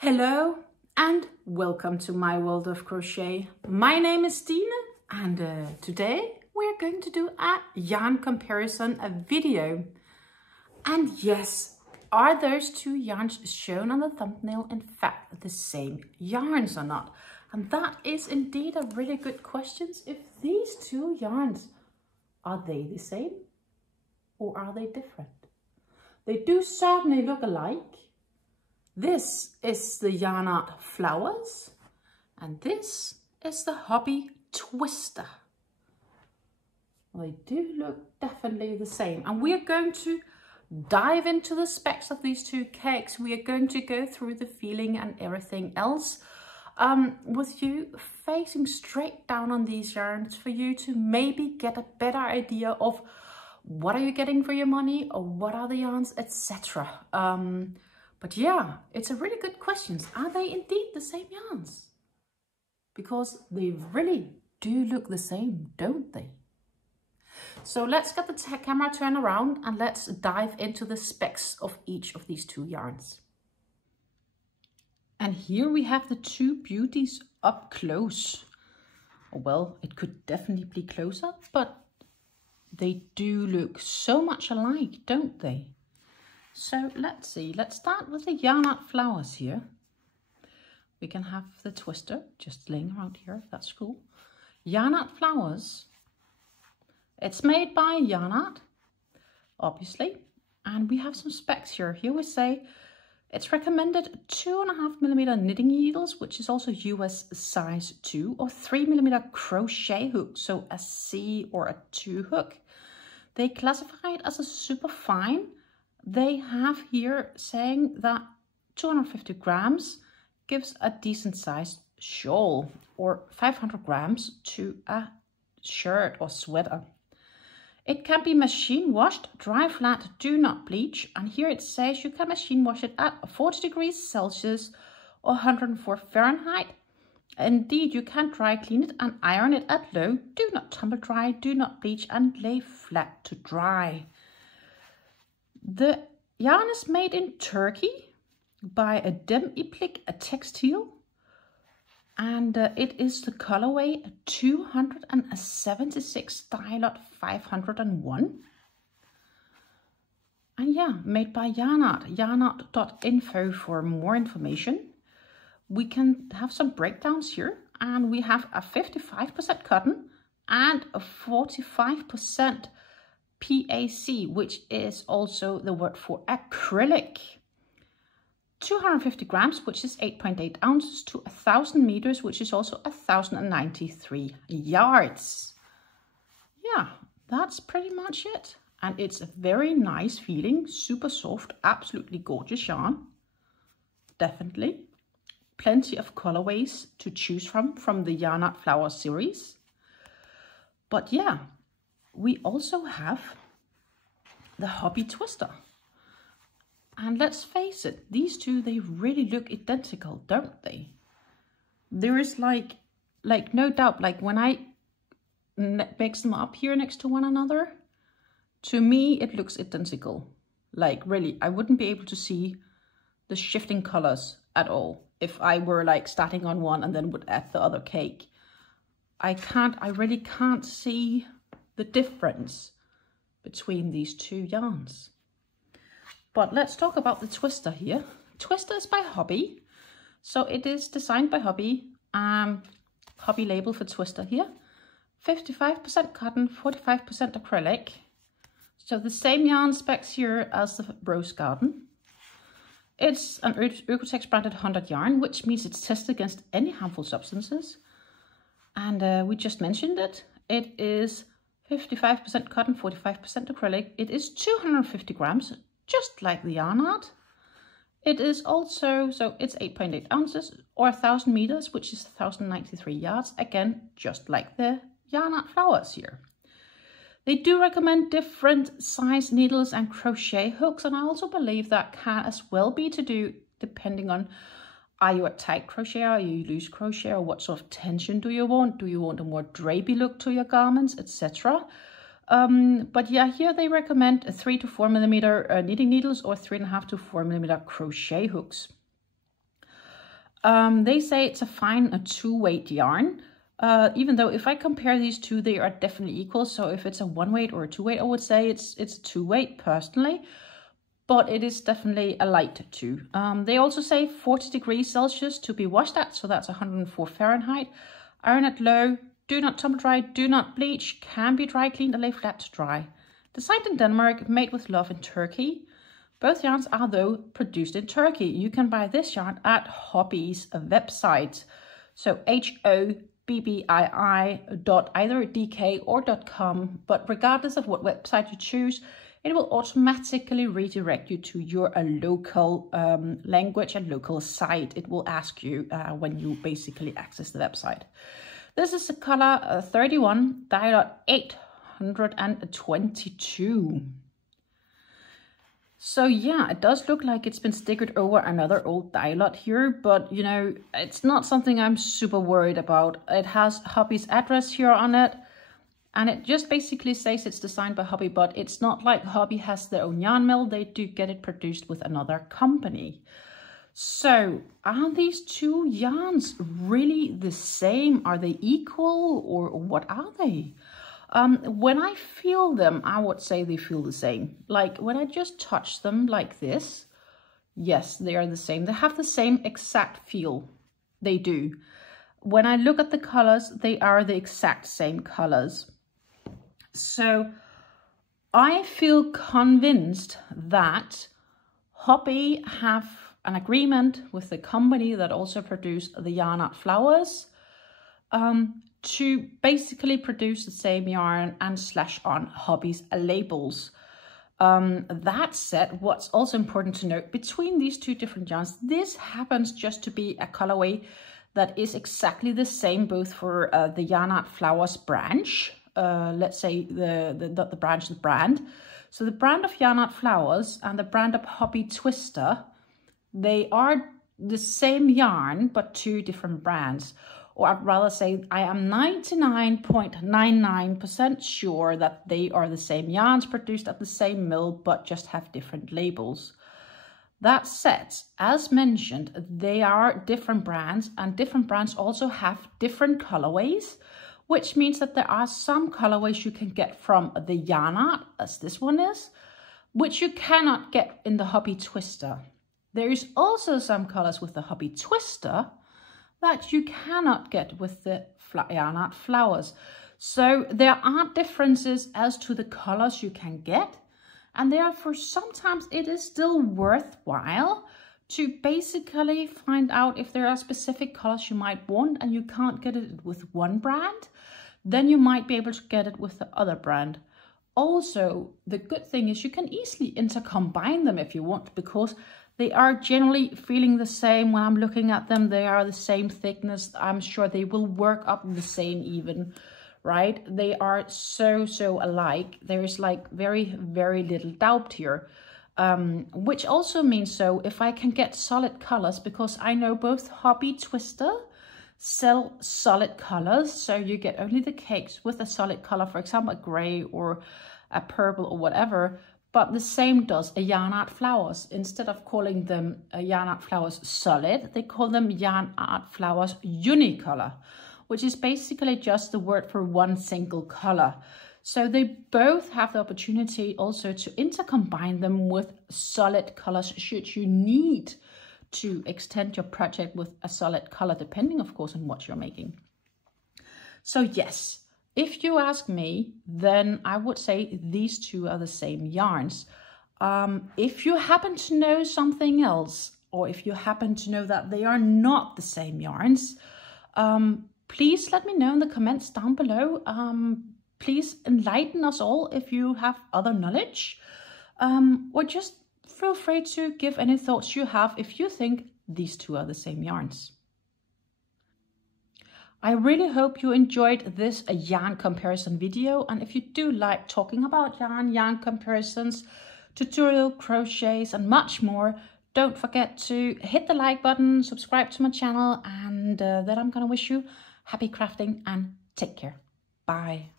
Hello and welcome to my world of crochet. My name is Stine and today we're going to do a yarn comparison, a video. And yes, are those two yarns shown on the thumbnail in fact the same yarns or not? And that is indeed a really good question. If these two yarns, are they the same or are they different? They do certainly look alike. This is the YarnArt Flowers and this is the Hobbii Twisster. They do look definitely the same, and we are going to dive into the specs of these two cakes. We are going to go through the feeling and everything else with you facing straight down on these yarns for you to maybe get a better idea of what are you getting for your money or what are the yarns, etc. But yeah, it's a really good question. Are they indeed the same yarns? Because they really do look the same, don't they? So let's get the camera turned around and let's dive into the specs of each of these two yarns. And here we have the two beauties up close. Well, it could definitely be closer, but they do look so much alike, don't they? So let's see, let's start with the YarnArt Flowers here. We can have the twister just laying around here, if that's cool. YarnArt Flowers. It's made by YarnArt, obviously. And we have some specs here. Here we say it's recommended 2.5mm knitting needles, which is also US size 2, or 3mm crochet hook, so a C or a 2 hook. They classify it as a super fine. They have here saying that 250 grams gives a decent sized shawl, or 500 grams to a shirt or sweater. It can be machine washed, dry flat, do not bleach. And here it says you can machine wash it at 40 degrees Celsius or 104 Fahrenheit. Indeed, you can dry clean it and iron it at low. Do not tumble dry, do not bleach, and lay flat to dry. The yarn is made in Turkey by a Dem Iplik, a textile, and it is the colorway 276 Dialot 501. And yeah, made by YarnArt, yarnart.info for more information. We can have some breakdowns here, and we have a 55% cotton and a 45% PAC, which is also the word for acrylic. 250 grams, which is 8.8 ounces, to 1,000 meters, which is also 1,093 yards. Yeah, that's pretty much it. And it's a very nice feeling, super soft, absolutely gorgeous yarn. Definitely. Plenty of colorways to choose from the YarnArt Flowers series. But yeah, we also have the Hobbii Twisster. And let's face it, these two, they really look identical, don't they? There is like no doubt, like when I mix them up here next to one another, to me, it looks identical. Like really, I wouldn't be able to see the shifting colors at all if I were like starting on one and then would add the other cake. I really can't see the difference between these two yarns. But let's talk about the twister here. Twister is by Hobbii. So it is designed by Hobbii. Hobbii label for twister here. 55% cotton, 45% acrylic. So the same yarn specs here as the Rose Garden. It's an Oeko-Tex branded 100 yarn, which means it's tested against any harmful substances. And we just mentioned it. It is 55% cotton, 45% acrylic. It is 250 grams, just like the YarnArt. It is also, so it's 8.8 ounces or 1,000 meters, which is 1,093 yards. Again, just like the YarnArt Flowers here. They do recommend different size needles and crochet hooks, and I also believe that can as well be to do depending on, are you a tight crochet, are you loose crochet, or what sort of tension do you want? Do you want a more drapey look to your garments, etc.? But yeah, here they recommend 3 to 4 millimeter knitting needles or 3.5 to 4 millimeter crochet hooks. They say it's a fine 2-weight yarn. Even though if I compare these two, they are definitely equal. So if it's a 1-weight or a 2-weight, I would say it's a 2-weight personally. But it is definitely a light 2. They also say 40 degrees Celsius to be washed at, so that's 104 Fahrenheit. Iron at low, do not tumble dry, do not bleach, can be dry cleaned and lay flat to dry. Designed in Denmark, made with love in Turkey. Both yarns are though produced in Turkey. You can buy this yarn at Hobbii's website. So HOBBII.either DK or .com, but regardless of what website you choose, it will automatically redirect you to your local language and local site. It will ask you when you basically access the website. This is the color 31, dye lot 822. So yeah, it does look like it's been stickered over another old dye lot here, but you know, it's not something I'm super worried about. It has Hobbii's address here on it. And it just basically says it's designed by Hobbii, but it's not like Hobbii has their own yarn mill. They do get it produced with another company. So are these two yarns really the same? Are they equal, or what are they? When I feel them, I would say they feel the same. Like when I just touch them like this, yes, they are the same. They have the same exact feel. They do. When I look at the colors, they are the exact same colors. So I feel convinced that Hobbii have an agreement with the company that also produced the YarnArt Flowers to basically produce the same yarn and slash on Hobbii's labels. That said, what's also important to note, between these two different yarns, this happens just to be a colorway that is exactly the same both for the YarnArt Flowers branch, let's say the brand. So the brand of YarnArt Flowers and the brand of Hobbii Twisster, they are the same yarn, but two different brands. Or I'd rather say I am 99.99% sure that they are the same yarns produced at the same mill, but just have different labels. That said, as mentioned, they are different brands, and different brands also have different colorways, which means that there are some colorways you can get from the YarnArt, as this one is, which you cannot get in the Hobbii Twisster. There is also some colors with the Hobbii Twisster that you cannot get with the YarnArt Flowers. So there are differences as to the colors you can get, and therefore sometimes it is still worthwhile to basically find out if there are specific colors you might want and you can't get it with one brand, then you might be able to get it with the other brand. Also, the good thing is you can easily intercombine them if you want, because they are generally feeling the same. When I'm looking at them, they are the same thickness. I'm sure they will work up the same even, right? They are so alike. There is like very little doubt here. Which also means, so if I can get solid colors, because I know both Hobbii Twisster sell solid colors, so you get only the cakes with a solid color, for example, a gray or a purple or whatever. But the same does a YarnArt Flowers. Instead of calling them YarnArt Flowers solid, they call them YarnArt Flowers unicolor, which is basically just the word for one single color. So they both have the opportunity also to intercombine them with solid colors should you need to extend your project with a solid color, depending of course on what you're making. So yes, if you ask me, then I would say these two are the same yarns. If you happen to know something else, or if you happen to know that they are not the same yarns, please let me know in the comments down below. Please enlighten us all if you have other knowledge, or just feel free to give any thoughts you have if you think these two are the same yarns. I really hope you enjoyed this yarn comparison video, and if you do like talking about yarn comparisons, tutorial crochets and much more, don't forget to hit the like button, subscribe to my channel, and then I'm gonna wish you happy crafting and take care. Bye.